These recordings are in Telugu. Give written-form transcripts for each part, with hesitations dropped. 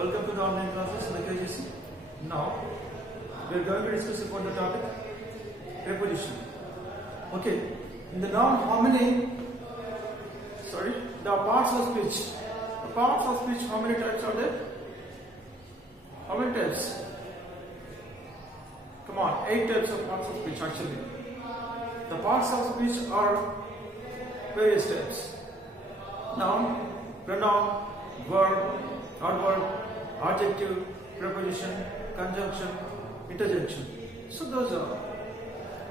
Welcome to the online classes in the KGC. Now we are going to discuss about the topic preposition. Okay, in the noun harmony, the parts of speech. The parts of speech, how many types are there? How many types? Come on, 8 types of parts of speech actually. The parts of speech are various types: noun, pronoun, verb, adverb, adjective, preposition, conjunction, interjection. So those are.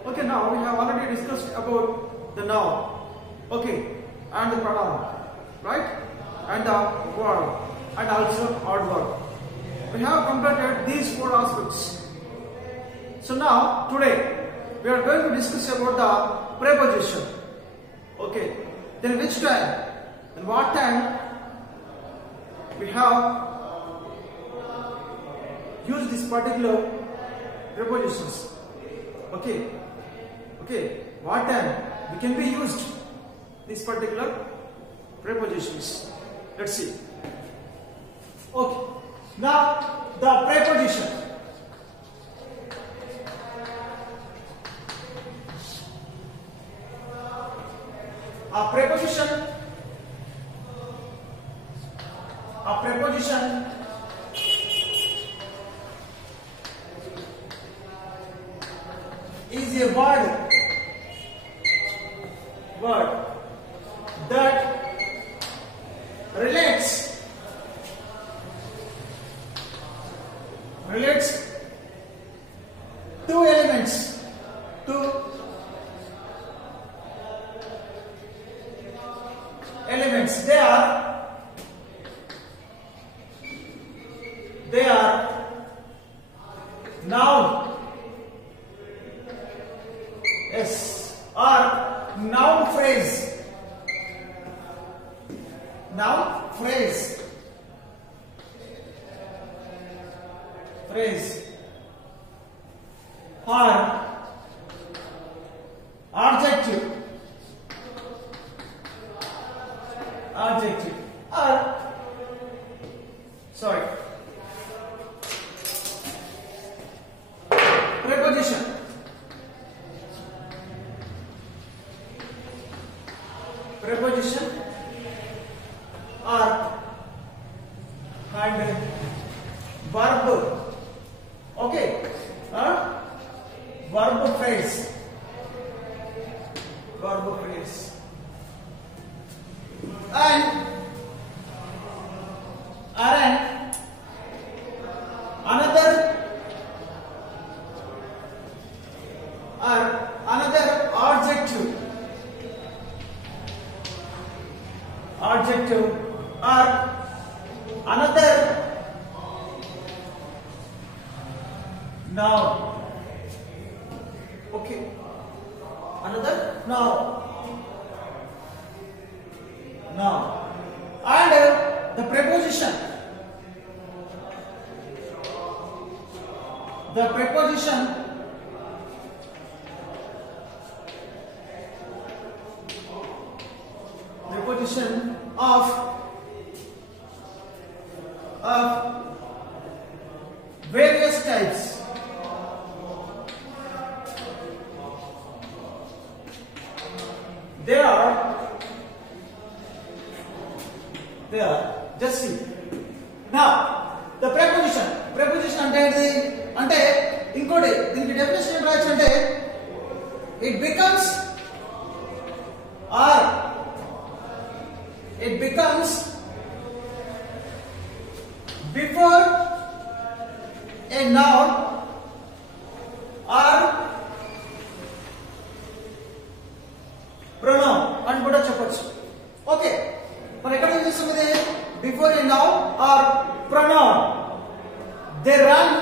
Okay, now we have already discussed about the noun, okay, and the pronoun, right, and the verb, and also adverb. We have completed these 4 aspects. So now today we are going to discuss about the preposition. Okay, then which time and what time we have used this particular prepositions. Okay, what time we can be used these particular prepositions. Let's see. Okay, now the preposition. A preposition is a word that relates two elements, they are noun, yes, or noun phrase, or adjective, or preposition or and verb. Okay, verb phrase, and another adjective or another noun. Okay, another noun. And the preposition of various types. They are just see. Now the preposition అంటే ఇంకోటి దీనికి డెఫినిషన్ ఏం రాయొచ్చు అంటే it becomes before a noun or pronoun అని కూడా చెప్పొచ్చు. ఓకే, మరి ఎక్కడ యూజ్ చేస్తాం ఇది? Before a noun are pronoun. They run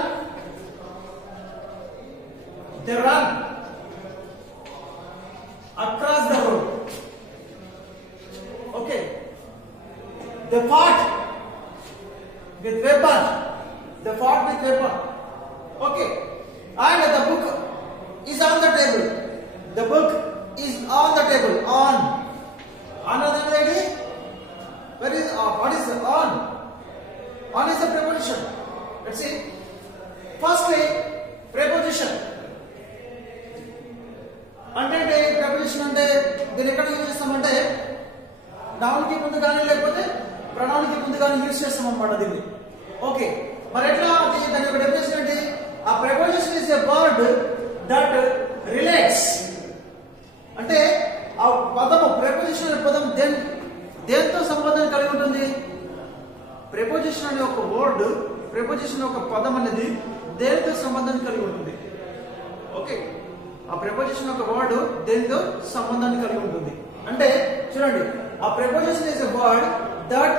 across the road. Okay, they fought with weapon. Okay, and the book is on the table. On another lady. What is on? On is the preposition. అంటే ప్రిపోజిషన్ అంటే దీన్ని ఎక్కడ యూజ్ చేస్తామంటే నౌన్ కి ముందు కానీ లేకపోతే ప్రొనౌన్ కి ముందు కానీ యూజ్ చేస్తాం అన్నమాట దీన్ని. ఓకే, మరి ఎట్లా దాని యొక్క డెఫినేషన్ ఏంటి? ఆ preposition is a word that relates, అంటే ఆ పదము ప్రిపోజిషన్ అనే పదం దేంతో సంబంధం కలిగి ఉంటుంది? ప్రిపోజిషన్ అనే ఒక వర్డ్, ప్రిపోజిషన్ ఒక పదం అనేది దేనితో సంబంధం కలిగి ఉంటుంది? ఓకే, ఆ ప్రిపోజిషన్ ఒక వర్డ్ దేనితో సంబంధాన్ని కలిగి ఉంటుంది అంటే చూడండి, ఆ preposition is a word that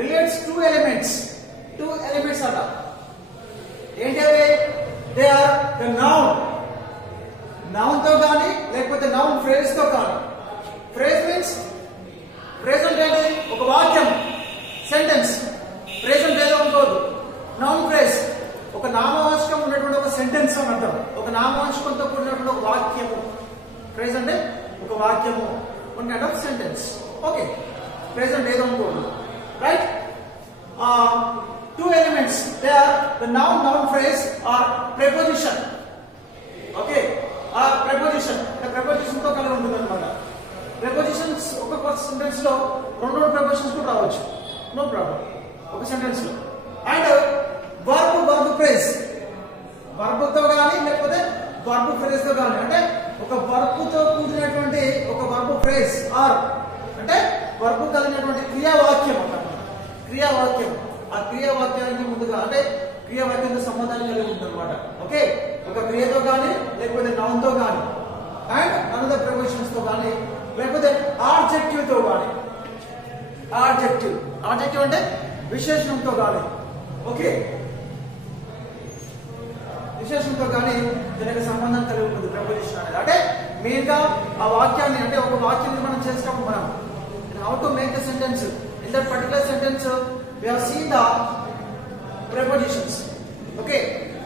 relates two elements అట. ఏంటి అవి? దే ఆర్ ద నౌన్ తో కానీ లేకపోతే నౌన్ ఫ్రేజ్ తో కానీ. ఫ్రేజ్ మీన్స్, ఫ్రేజ్ అంటే ఒక వాక్యం, సెంటెన్స్. ఫ్రేజ్ అంటే ఏదో అనుకోదు. నౌన్ ఫ్రేజ్ ఒక నామవాచకం ఉన్నటువంటి ఒక సెంటెన్స్ అని అంటారు. ఒక నామవాచకంతో కూడినటువంటి ఒక వాక్యము. ఫ్రేజ్ అంటే ఒక వాక్యము, one kind of sentence. Okay, phrase అంటే ఏదో అనుకోదు, right? Two elements, they are the noun phrase or preposition. Okay, preposition తో కలిగి ఉంటుంది అన్నమాట. ప్రిపోజిషన్స్ ఒక సెంటెన్స్ లో రెండు ప్రిపోజిషన్స్ కూడా రావచ్చు, నో ప్రాబ్లం, ఒక సెంటెన్స్ లో. అండ్ వర్బ్ ఫ్రేజ్, వర్బ్ తో కానీ లేకపోతే వర్బ్ ఫ్రేజ్ తో కానీ, అంటే ఒక వర్బ్ తో కూడినటువంటి ఒక వర్బ్ ఫ్రేజ్ ఆర్ అంటే వర్బ్ కలిగినటువంటి క్రియావాక్యం అన్నమాట. క్రియావాక్యం, ఆ క్రియావాక్యానికి ముందుగా అంటే క్రియావాక్యంతో సంబంధాన్ని కలిగి ఉంటుంది అనమాట. ఓకే, ఒక క్రియతో కానీ లేకపోతే నౌన్ తో కానీ అండ్ అనదర్ ప్రిపోజిషన్స్ తో కానీ లేకపోతే ఆబ్జెక్టివ్ తో కానీ. ఆబ్జెక్టివ్ అంటే విశేషణంతో కానీ. ఓకే, విశేషంతో కానీ దీనికి సంబంధం కలిగి ఉంటుంది ప్రిపోజిషన్ అనేది. అంటే మెయిన్ గా ఆ వాక్యాన్ని, అంటే ఒక వాక్య నిర్మాణం చేసినప్పుడు మనం how to make the sentence in that particular sentence we have seen the prepositions. Okay,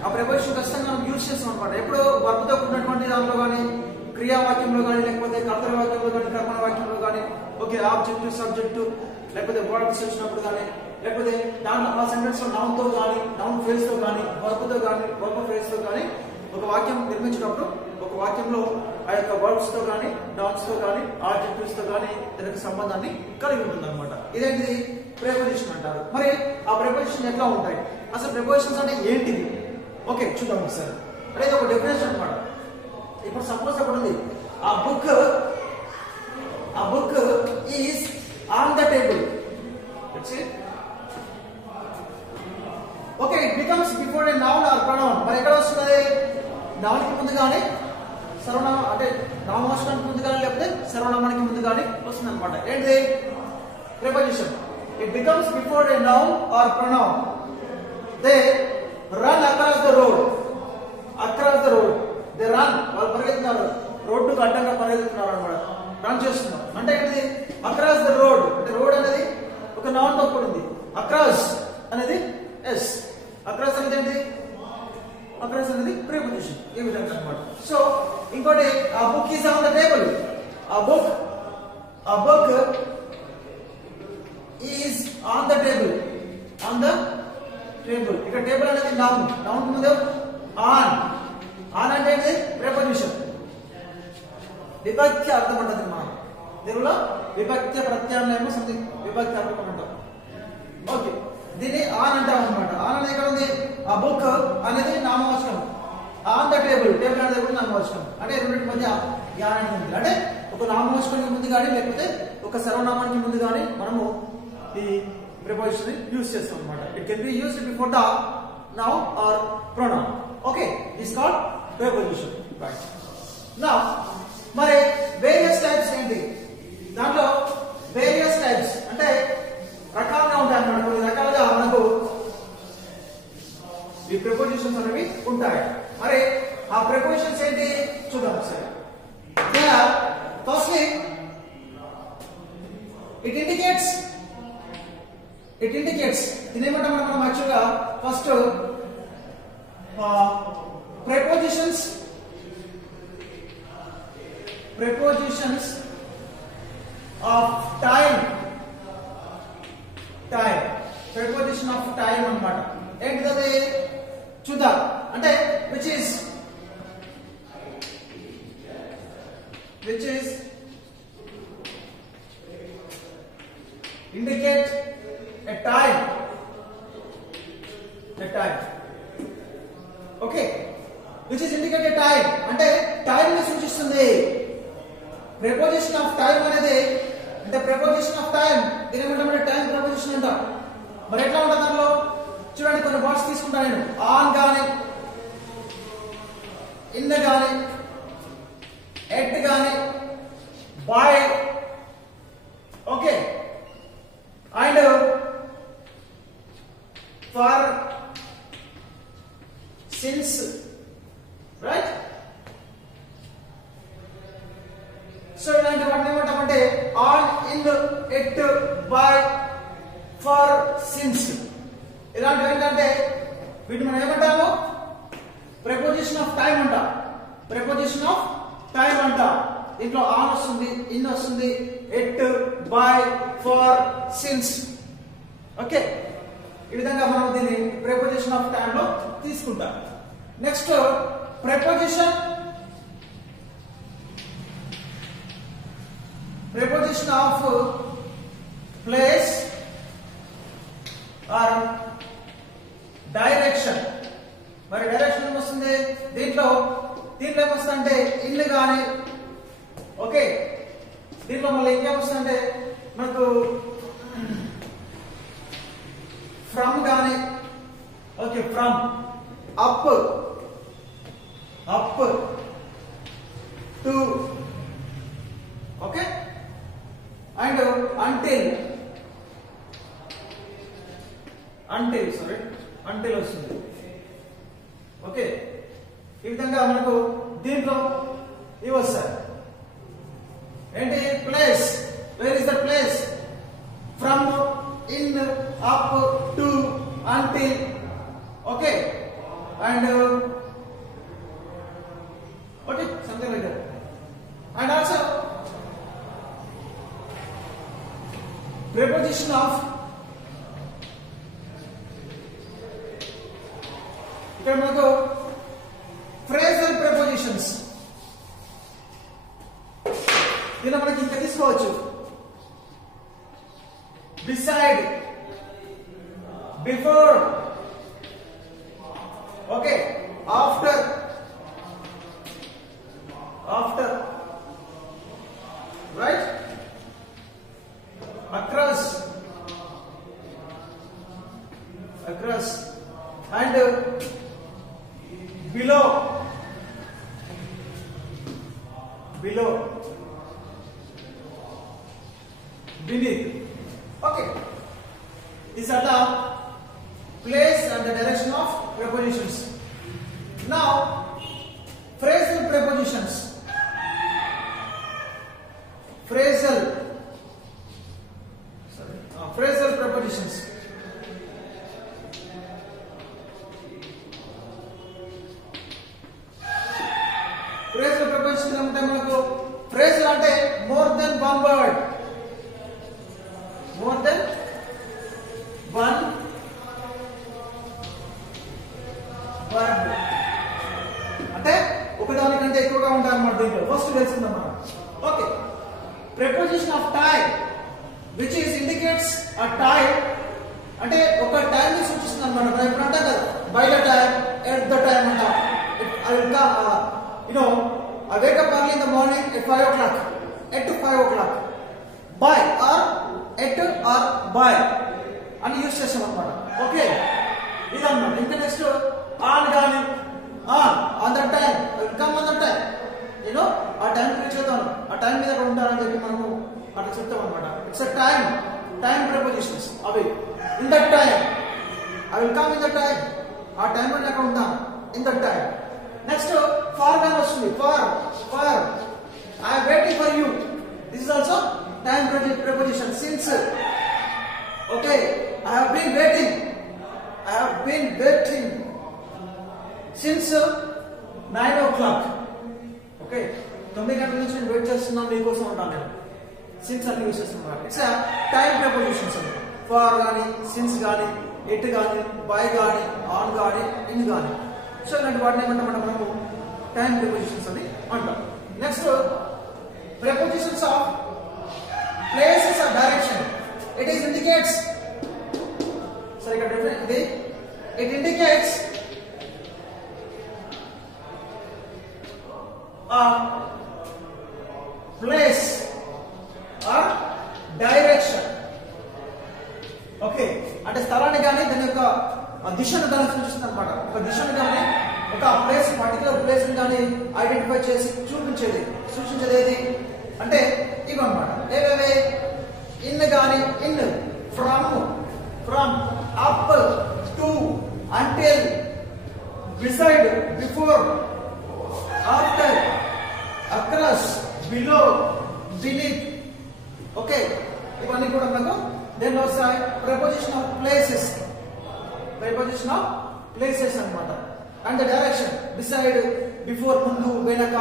ఆ ప్రిపోజిషన్ ఖచ్చితంగా మనం యూజ్ చేస్తాం అనమాట. ఎప్పుడు వర్బ్ తో ఉన్నటువంటి దాంట్లో కానీ, క్రియావాక్యంలో కానీ లేకపోతే కర్తవ్య వాక్యంలో కానీ, కర్మణ వాక్యంలో కానీ, ఓకే, ఆబ్జెక్టివ్ సబ్జెక్టు లేకపోతే వర్బ్స్ వచ్చినప్పుడు కానీ, లేకపోతే దాంట్లో ఆ సెంటెన్స్ లో నౌన్ తో కానీ, నౌన్ ఫ్రేజ్ తో కానీ, వర్బ్ తో కానీ, వర్బ్ ఫ్రేజ్ తో కానీ ఒక వాక్యం నిర్మించినప్పుడు ఒక వాక్యంలో ఆ యొక్క వర్బ్స్ తో కానీ, నౌన్స్ తో కానీ, ఆబ్జెక్టివ్స్ తో కానీ దీనికి సంబంధాన్ని కలిగి ఉంటుంది అనమాట. ఇదేంటిది? ప్రిపోజిషన్ అంటారు. మరి ఆ ప్రిపోజిషన్ ఎట్లా ఉంటాయి? అసలు ప్రిపోజిషన్స్ అంటే ఏంటిది? ఓకే, చూద్దాం ఒకసారి. అనేది ఒక డెఫినేషన్ అనమాట. ఇప్పుడు సపోజ్ అక్కడ ఉంది, ఆ book is on the table. Okay, it becomes before a noun are pronoun. మరి ఎక్కడ వస్తుంది? నౌన్ కి ముందు కానీ, సర్వనామం అంటే నామవాచకానికి ముందు కానీ లేకపోతే సర్వనామానికి ముందు కానీ వస్తుంది అనమాట. ఏంటిది? Preposition. It becomes before a noun or pronoun. They run across the road. They run. వాళ్ళు పరిగెత్తున్నారు, రోడ్డుకు అడ్డంగా పరిగెత్తున్నారు అనమాట. రన్ చేస్తున్నారు అంటే ఏంటిది? అక్రాస్ ద రోడ్ అంటే రోడ్ అనేది ఒక నౌన్ తో కూడింది. అక్రాస్ అనేది ఎస్. అక్రాస్ అనేది ఏంటి? అక్రాస్ అనేది ప్రిపోజిషన్. ఈ విధంగా అనమాట. సో ఇంకోటి, a book is on the table. A book is on the table. ఇక్కడ టేబుల్ అనేది నౌన్ ముందు ఆన్ అంటే ఏంటి? ప్రిపోజిషన్. విభక్తి అర్థం ఉంటుంది మనం తెలుగులో. విభక్తి ప్రత్యామ్నాయం సంథింగ్ విభక్తి అర్థం అంటాం. ఓకే, దీన్ని ఆన్ అంటాం అనమాట. ఆన్ అనేది ఎక్కడ ఉంది? ఆ బుక్ అనేది నామవాచకం. ఆన్ ద టేబుల్ అనేది కూడా నామవాచకం. అంటే రెండింటి మధ్య జ్ఞానం ఉంది. అంటే ఒక నామవాచకానికి ముందు కానీ లేకపోతే ఒక సర్వనామానికి ముందు కానీ మనము ఈ ప్రిపోజిషన్ యూజ్ చేస్తాం అన్నమాట. It can be used before the noun are pronoun. Okay, it's called preposition. Right. Now మరి వేరియస్ టైప్స్ ఏంటి? దాంట్లో వేరియస్ టైప్స్ అంటే రకాలుగా ఉంటాయి అన్నమాట. కొన్ని రకాలుగా మనకు ఈ ప్రిపోజిషన్స్ అనేవి ఉంటాయి. మరి ఆ ప్రిపోజిషన్స్ ఏంటి చూద్దాం ఒకసారి. ఫస్ట్లీ ఇట్ ఇండికేట్స్ దీని ఏమంటాం మనం యాక్చువల్గా? First prepositions of time preposition of time అన్నమాట. ఏంటిది చూద్దాం. అంటే which is which is indicate a time. Okay, which is indicate a time అంటే టైం ని సూచిస్తుంది. preposition of time అనేది అంటే preposition of time దీని ఏమంటామంటే టైం preposition అంటాం. మరి ఎట్లా ఉంటుంది దానిలో చూడండి, కొన్ని వర్డ్స్ తీసుకుంటా నేను. ఆన్ గాని, ఇన్ గాని, ఎట్ గాని, by, okay, and for, since, right. So ఇలాంటి వాటిని ఏమంటామంటే on, in, at, by, for, since. ఇలాంటివి ఏంటంటే వీటిని మనం ఏమంటాము? ప్రెపోజిషన్ ఆఫ్ టైం అంటాం. ప్రెపోజిషన్ ఆఫ్ టైం అంటాం. దీంట్లో ఆన్ వస్తుంది, ఇన్ వస్తుంది, at, by, for, since. Okay, ఈ విధంగా మనం దీన్ని ప్రెపోజిషన్ ఆఫ్ టైం లో తీసుకుంటాం. Next preposition of place or direction. మరి డైరెక్షన్ ఏమొస్తుంది దీంట్లో ఏమొస్తుందంటే ఇన్ గాని, ఓకే, దీంట్లో మళ్ళీ ఇంకేమొస్తుందంటే మనకు ఫ్రమ్ గాని, okay, from, up to, okay, and until వస్తుంది. ఓకే, ఈ విధంగా మనకు దీంట్లో ఇవి వస్తాయి. ఏంటి? Place. Where is the place? From, in, up, to, until, okay, and okay, something like that. And also preposition of ఇక్కడ మనకు phrasal prepositions. దీనిలో మనకి ఇంకా తీసుకోవచ్చు. beside, before, okay, after, right, across, and below, beneath. Okay, these are the place and the direction of prepositions. Now phrasal prepositions. Phrasal prepositions. Phrasal prepositions అంటే మనకు phrasal అంటే more than one word. అంటే ఒకదానికంటే ఎక్కువగా ఉంటాయి అన్నమాట. దీంట్లో ఫస్ట్ తెలుసుకుందాం మనం. Okay, preposition of time which is indicates a time అంటే ఒక టైం ని సూచిస్తుంది అన్నమాట. మనం ఇప్పుడు అంటాం కదా, by the time, at the time అంటాం. I will come, I wake up early in the morning at 5 o'clock, at 5 o'clock, by or at or by అని యూజ్ చేస్తాం అన్నమాట. ఓకే, ఇదన్నమాట. ఇంకా నెక్స్ట్ ఆన్ గాని, on the time, come on the time, ఆ టైం రీచ్ అవుతాను, ఆ టైం మీద ఉంటానని చెప్పి మనము అట్లా చెప్తాం అనమాట. ఇట్స్ అ టైం prepositions అవి. In that time, I will come in the time, ఆ టైం లో అక్కడ ఉంటాను, in that time. Next for గాని వస్తుంది. For, I am waiting for you, this is also time preposition. Since, okay, I have been waiting since 9 o'clock. Okay, 9 గంటల నుంచి నేను వెయిట్ చేస్తున్నాను మీకోసం ఉంటాను నేను. సిన్స్ అన్ని యూజ్ చేస్తున్నాను. ఇట్స్ టైం prepositions అండి. ఫార్ గాని, సిన్స్ గాని, ఎట్ గాని, బై గాని, ఆన్ గాని, ఇన్ గాని. సో ఇలాంటి వాటిని ఏమంటామంటే మనము టైం prepositions అని అంటాం. Next place or direction. Okay, అంటే స్థలాన్ని కానీ దాని యొక్క దిశను కానీ సూచిస్తుంది అనమాట. ఒక దిశను కానీ ఒక ప్లేస్, పర్టికులర్ ప్లేస్ ని కానీ ఐడెంటిఫై చేసి సూచించేది ఏది అంటే ఇవి అనమాట. ఏవేవి? ఇన్ కానీ, in, from, up, to, until, beside, before, after, across, below, beneath. Okay, ఇవన్నీ కూడా మనకు దేనిలో వస్తాయి? preposition of places అన్నమాట. And the direction, beside, before, ముందు, వెనక,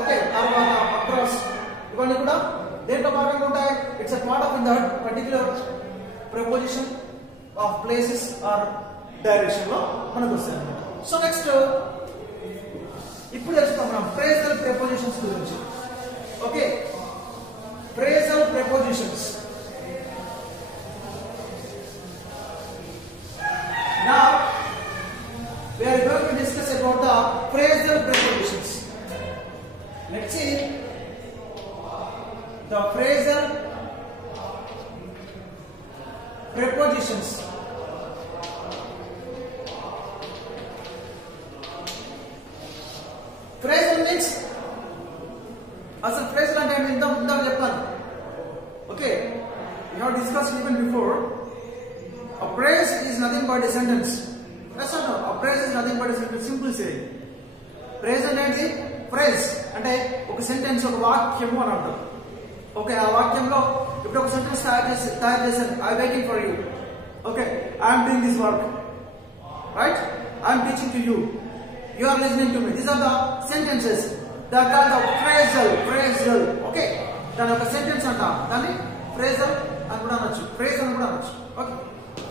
ఓకే, తర్వాత, across, ఇవన్నీ కూడా దేంట్లో భాగంగా ఉంటాయి? It's a part of in that particular preposition of places or direction లో మనకు వస్తాయి అన్నమాట. సో నెక్స్ట్ ఇప్పుడు తెలుసుకుందాం మనం ఫ్రేజల్ ప్రిపోజిషన్స్ గురించి. Okay, phrasal prepositions. Now we are going to discuss about the phrasal prepositions. Let's see the phrasal prepositions. Phrasal means అసలు phrasal అంటే ఇందాక చెప్పాను. Okay, we have discussed even before. A phrase is nothing but a sentence. Yes or no? A phrase is nothing but a sentence. Simple saying. Phrase అనేది phrase అంటే ఒక సెంటెన్స్, ఒక వాక్యము అని అంటాం. ఓకే, ఆ వాక్యంలో ఇప్పుడు ఒక సెంటెన్స్ తయారు చేశాను. I waiting for you. Okay, I'm doing this work, right? I'm teaching to you. You are listening to me. These are the sentences. They are called the phrasal. Okay, దాని ఒక సెంటెన్స్ అంట, దాన్ని phrasal అని కూడా అనొచ్చు, phrase అని కూడా అనొచ్చు. Okay,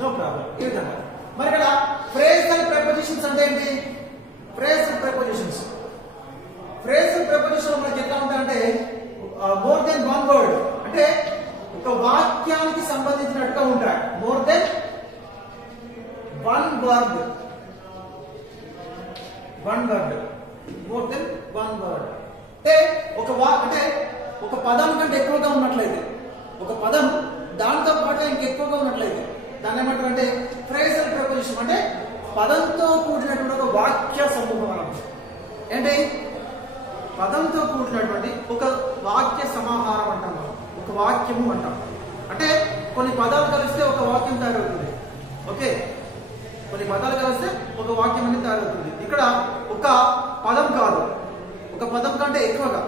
no problem. ఈ విధంగా మరి ఇక్కడ phrasal prepositions అంటే ఏంటి? phrasal prepositions మనకి ఎట్లా ఉంటాయంటే మోర్ దెన్ వన్ వర్డ్, అంటే ఒక వాక్యానికి సంబంధించినట్టుగా ఉంటాయి. More than one word, more than one word అంటే అంటే ఒక పదం కంటే ఎక్కువగా ఉన్నట్లయితే, ఒక పదం దాంతో పాటు ఇంకెక్కువగా ఉన్నట్లయితే దాన్ని ఏమంటారు అంటే ఫ్రేజల్ ప్రిపోజిషన్. అంటే పదంతో కూడినటువంటి ఒక వాక్య సమూహం అన్నమాట. ఏంటి? పదంతో కూడినటువంటి ఒక వాక్య సమాహారం అంటాం, ఒక వాక్యము అంటాం. అంటే కొన్ని పదాలు కలిస్తే ఒక వాక్యం తయారవుతుంది. ఓకే, కొన్ని పదాలు కలిస్తే ఒక వాక్యం అనేది తయారవుతుంది. ఇక్కడ ఒక పదం కాదు, ఒక పదం కంటే ఎక్కువగా,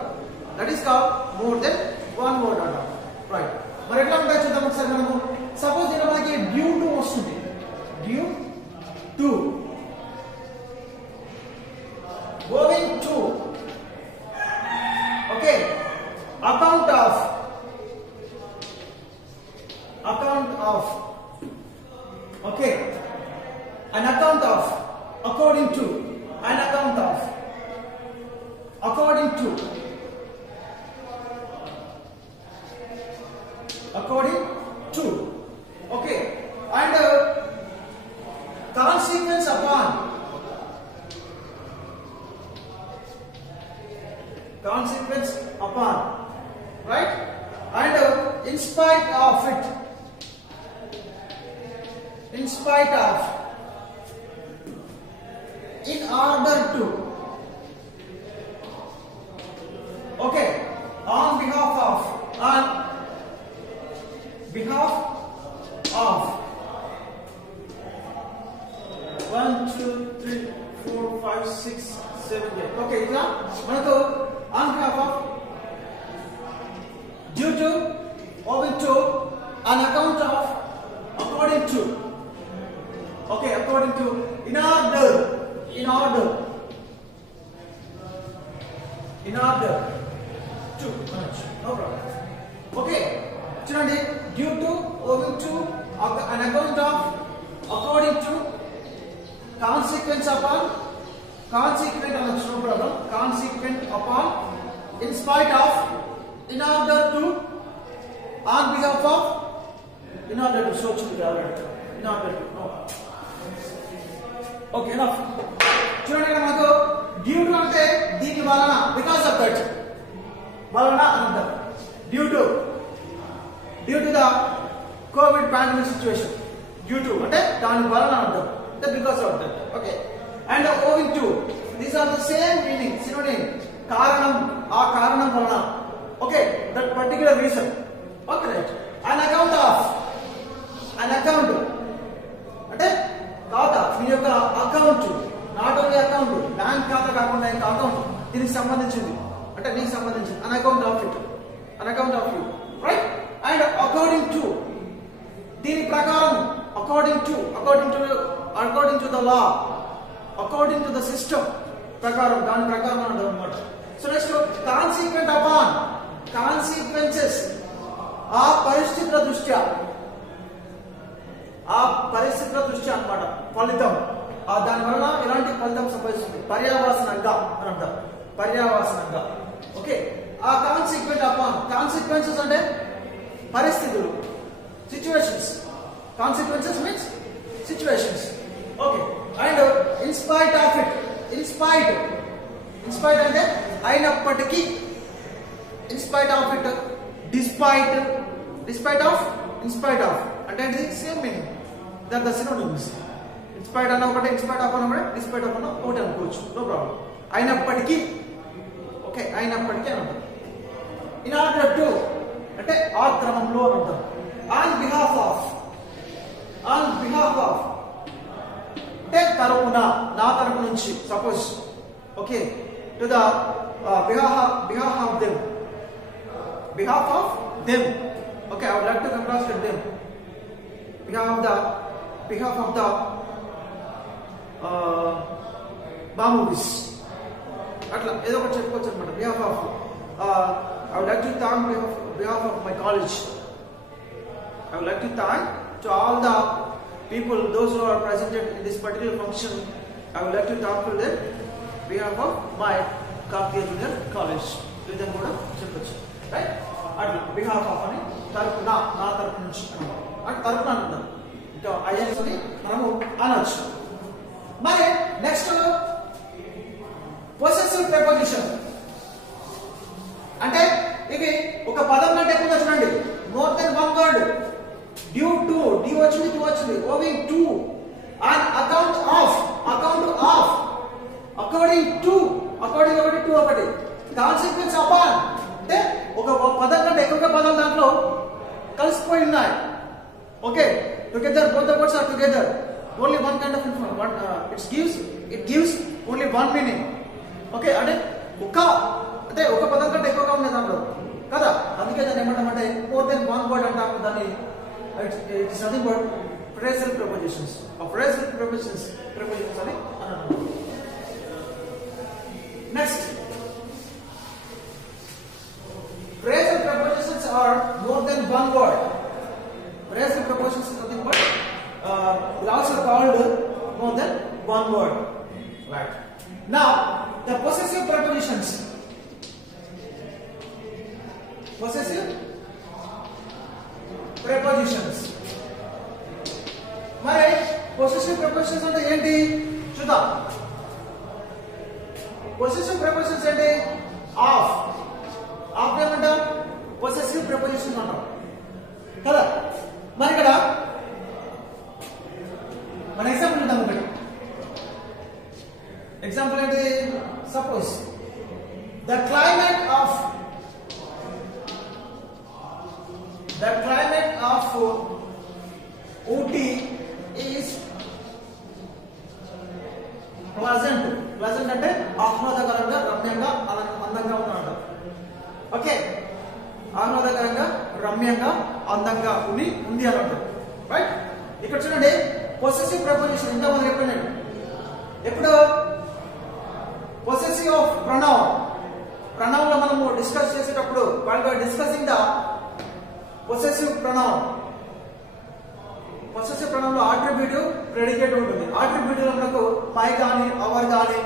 that is called more than one word అంటాం. రైట్, మరి ఎట్లా ఉంటాయి చూద్దాం ఒకసారి. మనము సపోజ్ ఇక్కడ మనకి డ్యూ టు వస్తుంది. Due to, going to, okay, account of, okay, an account of, according to, an account of, according to, okay, and consequence upon, right, and in spite of it, in spite of, in order to, okay, on behalf of, 1 2 3 4 5 6 7 8. Okay, ఇలా మనకు on behalf of, due to, owing to, on account of, according to, okay, according to, in order to, no problem. Okay, చూడండి, due to, owing to, an account of, according to, consequence upon, consequent అనొచ్చు, no problem, consequent upon, in spite of, in order to, on behalf of, in order to, so in order to, no. Okay, enough. చూడండి, మనకు డ్యూ టు అంటే దీని వలన, బికాస్ ఆఫ్ దట్, వలన అని అంటారు. Due to the covid pandemic situation. Due to అంటే దాని వలన అంటారు, అంటే because of that. Okay, and owing to, these are the same meaning, synonym. కారణం, ఆ కారణం వలన. Okay, that particular reason. Okay, right. On account of, on account అంటే ఖాతా, మీ యొక్క account, not only account, bank ఖాతా కాకుండా ఇంకా అకౌంట్, దీనికి సంబంధించింది అంటే నీకు సంబంధించింది. On account of it, on account of you, right. And according to, దీని ప్రకారం, according to the law, according to the system ప్రకారం, దాని ప్రకారం అంటారు అనమాట. So next consequent upon, consequences, ఆ పరిస్థితుల దృష్ట్యా, ఆ పరిస్థితుల దృష్ట్యా అన్నమాట, ఫలితం, దాని వలన ఎలాంటి ఫలితం సంభవిస్తుంది, పర్యావసనంగా అని అంటారు, పర్యావసనంగా. ఓకే, ఆ కాన్సిక్వెంట్ అపాన్, కాన్సిక్వెన్సెస్ అంటే పరిస్థితులు, situations. Consequences means situations. Okay, and in spite of it, in spite అంటే అయినప్పటికీ, in spite of it, despite of అంటే same meaning, that the synonyms. In spite అన్న ఒకటే, ఇన్స్పైట్ ఆఫ్ అన్న ఒకటే, డిస్పైట్ ఆఫ్ అన్న ఒకటి అనుకోవచ్చు, నో ప్రాబ్లం. అయినప్పటికీ, ఓకే, అయినప్పటికీ అని అంటారు. ఇన్ ఆర్డర్ టు అంటే ఆ క్రమంలో అని అంటారు. ఆన్ బిహాఫ్ ఆఫ్ అంటే తరపున, నా తరపు నుంచి, suppose. Okay, to the behalf of them, okay, I would like to congratulate them, behalf of the బామూవీస్, అట్లా ఏదో ఒకటి చెప్పుకోవచ్చు అనమాట. Behalf of, I would like to thank behalf of my college. I would like to thank to all the people, those who are presented in this particular function. I would like to thank to them behalf of my Karthikeya Junior College. Then kuda cheppochu, right? Atla behalf of ani tarupuna, na tarupu nunchi anamata, ant tarupuna antam. Ito INS ani manamu anachu. Mari next possessive preposition. అంటే ఇవి ఒక పదం కంటే ఎక్కువ చూడండి, more than one word. Due to, due వచ్చింది, టు వచ్చింది. Owing to, on account of, according to, according ఒకటి, టు ఒకటి. కాన్సిక్వెన్స్ అపాన్ అంటే ఒక పదం కంటే ఎక్కువ పదాలు దాంట్లో కలిసిపోయి ఉన్నాయి. Okay, together, both the words are together, only one kind of it gives only one meaning. Okay, అంటే ఒక పదం కంటే ఎక్కువగా ఉన్నాయి దాంట్లో కదా, అందుకే దాన్ని ఏమంటామంటే మోర్ దెన్ వన్ వర్డ్ అంటాము. దాన్ని it's nothing but phrasal prepositions, phrasal prepositions అని అన్నాము. Next, phrasal prepositions are more than one word. Phrasal prepositions is nothing but also called more than one word, right? Now the possessive prepositions, మరి possessive prepositions అంటే ఏంటి చూద్దాం. possessive prepositions అంటే ఆఫ్ ఏమంటాం, possessive prepositions అంటాం కదా. మరి ఇక్కడ మన ఎగ్జాంపుల్ చూద్దాం. ఒకటి ఎగ్జాంపుల్ ఏంటి, suppose the climate of Ooty is pleasant అంటే ఆహ్లాదకరంగా, రమ్యంగా, అందంగా ఉన్నాడు. ఓకే, ఆహ్లాదకరంగా, రమ్యంగా, అందంగా ఉంది అన్నట్టు, రైట్. ఇక్కడ చూడండి, పొసెసివ్ ప్రపోజిషన్ ఇంకా మనం చెప్పినాడు. ఎప్పుడు పొసెసివ్ ఆఫ్ ప్రొనౌన్ లో మనము డిస్కస్ చేసేటప్పుడు while we are discussing the possessive pronoun లో ఆట్రిబ్యూటివ్, ప్రెడికేట్ ఉంటుంది. ఆట్రిబ్యూటివ్ లో మనకు మై గాని, అవర్ గాని,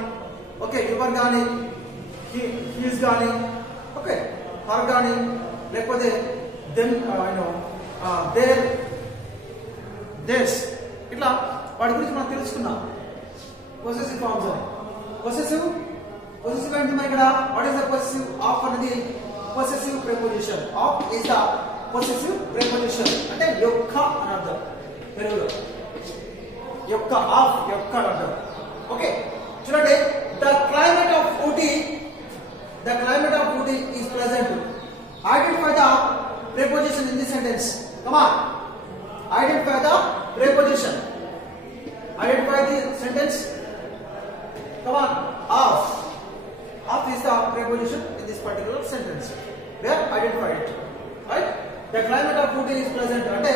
ఓకే, యువర్ గాని, హీస్ గాని, ఓకే, హర్ గాని, లేకపోతే దెన్ దేర్స్, ఇట్లా వాటి గురించి మనం తెలుసుకున్నాం. పొసెసివ్ ఫార్మ్స్ అని. పొసెసివ్ అంటే మరి ఇక్కడ what is the possessive of అనేది possessive preposition. Of is the possessive preposition. అంటే యొక్క అని అర్థం తెలుగులో. యొక్క ఆఫ్ యొక్క అని అర్థం. ఓకే చూడండి, the climate of Ooty is pleasant. Identify the preposition in this sentence. Come on, identify the preposition. Identify the sentence. Come on, of is the preposition in this particular sentence. We have identified it, right? The climate of Ooty is pleasant. అంటే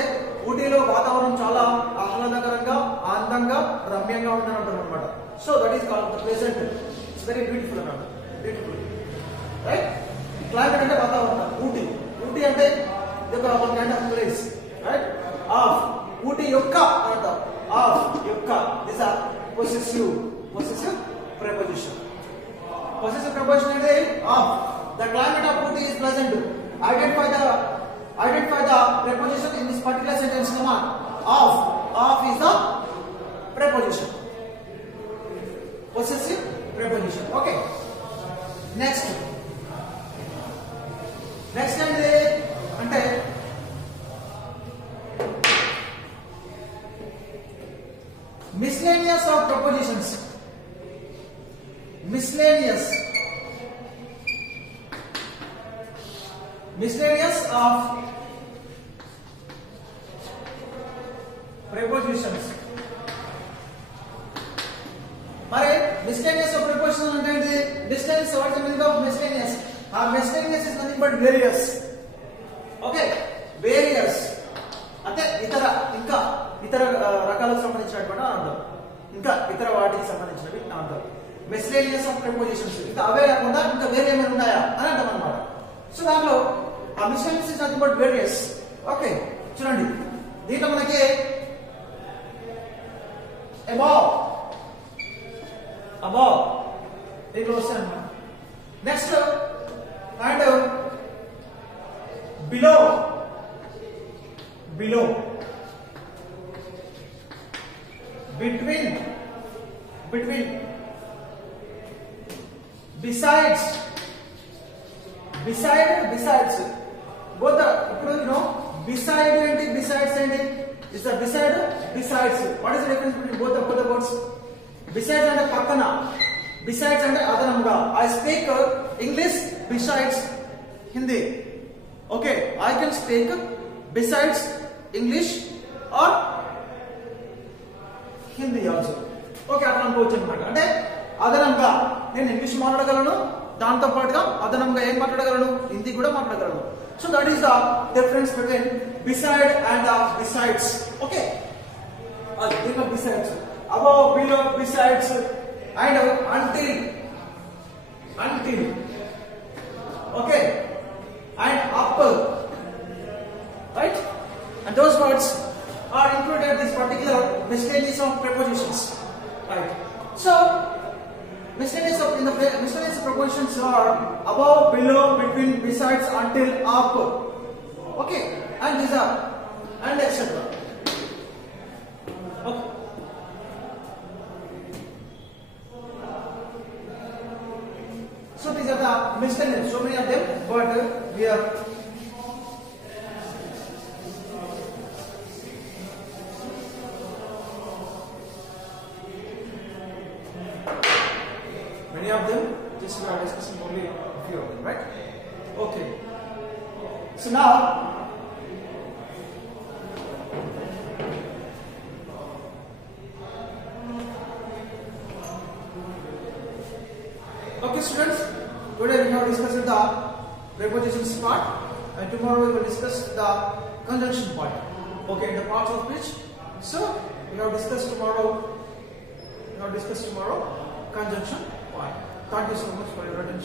ఊటీలో వాతావరణం చాలా ఆహ్లాదకరంగా, ఆనందంగా, రమ్యంగా ఉందని అంటారు అన్నమాట. So that is called the pleasant. It's very beautiful అన్నమాట. Beautiful, right? Climate అంటే వాతావరణం. ఊటీ అంటే ఒక kind of place, right? Of Ooty యొక్క అంటాం. ఆఫ్ యొక్క this are possessive preposition. Possessive preposition అంటే ఆఫ్. The climate of Ooty is pleasant. Identify the preposition in this particular sentence. Come on, of is the preposition, possessive preposition. Okay, next అంటే miscellaneous of prepositions. Miscellaneous of prepositions. మరి miscellaneous of prepositions అంటే ఏంటి? Miscellaneous, what is the meaning of miscellaneous? Miscellaneous is nothing but various. Okay, various అంటే ఇంకా ఇతర రకాలకు సంబంధించినటువంటి అర్థం, ఇంకా ఇతర వాటికి సంబంధించినవి అర్థం. Miscellaneous of prepositions, ఇంకా అవే కాకుండా ఇంకా వేరే ఏమైనా ఉన్నాయా అని అర్థం అన్నమాట. సో దాంట్లో miscellaneous is nothing but various. Okay చూడండి, దీంట్లో మనకి above దీంట్లో వస్తాయి అన్నమాట. Next and below between besides both the ఇప్పుడు beside ఏంటి, besides ఏంటి? is the besides. What is the difference between both the words? Besides అంటే పక్కన, besides అంటే అదనంగా. I speak English besides Hindi. Okay, I can speak besides English or Hindi also. Okay, అట్లా అనుకోవచ్చు అన్నమాట. అంటే అదనంగా నేను ఇంగ్లీష్ మాట్లాడగలను, దాంతో పాటుగా అదనంగా ఏం మాట్లాడగలను? హిందీ కూడా మాట్లాడగలను. So that is the difference between beside and besides. Okay, besides, above, below, besides, and until. Okay, and up, right? And those words are included in this particular miscellaneous of prepositions, right? So miscellaneous of prepositions are above, below, between, besides, until, up. Okay, and these are and etc. Okay. So these are the miscellaneous, so many of them, but we are many of them, just we are discussing only a few of them, right? Okay, so now okay students, today we have discussed the prepositions part, and tomorrow we will discuss the conjunction part. Okay, the parts of which, so we have discussed tomorrow conjunction part. Thank you so much for your attention.